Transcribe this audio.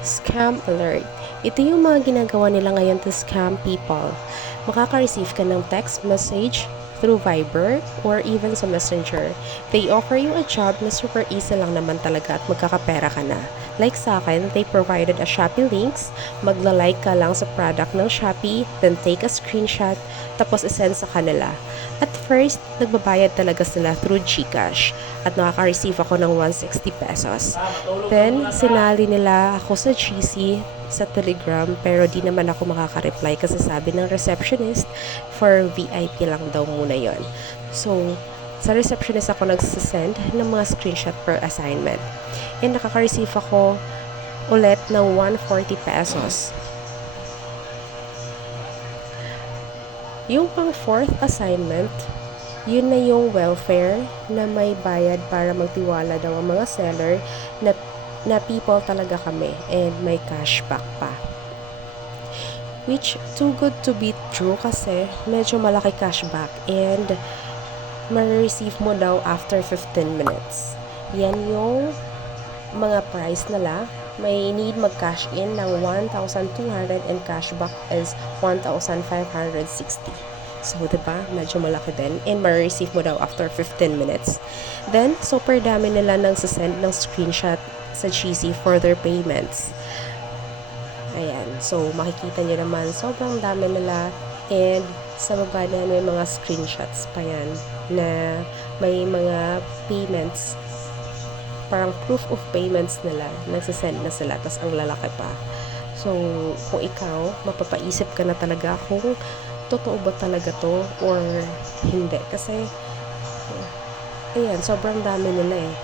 Scam alert. Ito yung mga ginagawa nila ngayon to scam people. Makaka-receive ka ng text message through Viber or even sa Messenger. They offer you a job na super easy lang naman talaga at magkakapera ka na. Like sa akin, they provided a Shopee links, magla-like ka lang sa product ng Shopee, then take a screenshot, tapos isend sa kanila. At first, nagbabayad talaga sila through GCash at nakaka-receive ako ng 160 pesos. Then, sinali nila ako sa GC sa Telegram pero di naman ako makaka-reply kasi sabi ng receptionist for VIP lang daw muna yon. So, sa receptionist ako nagsisend ng mga screenshot per assignment. And nakaka-receive ako ulit ng 140 pesos. Yung pang fourth assignment, yun na yung welfare na may bayad para magtiwala daw ang mga seller na people talaga kami and may cashback pa. Which, too good to be true kasi medyo malaki cashback and ma-receive mo daw after 15 minutes. Yan yung mga price nila. May need mag-cash in ng 1,200 and cashback is 1,560. So, diba? Medyo malaki din. And ma-receive mo daw after 15 minutes. Then, super dami nila nang sasend ng screenshot sa GC for their payments. Ayan. So, makikita nyo naman, sobrang dami nila. And, sa baba na may mga screenshots pa yan na may mga payments parang proof of payments nila, nagsasend na sila, tas ang lalaki pa. So, kung ikaw, mapapaisip ka na talaga kung totoo ba talaga to or hindi. Kasi, ayan, sobrang dami nila eh.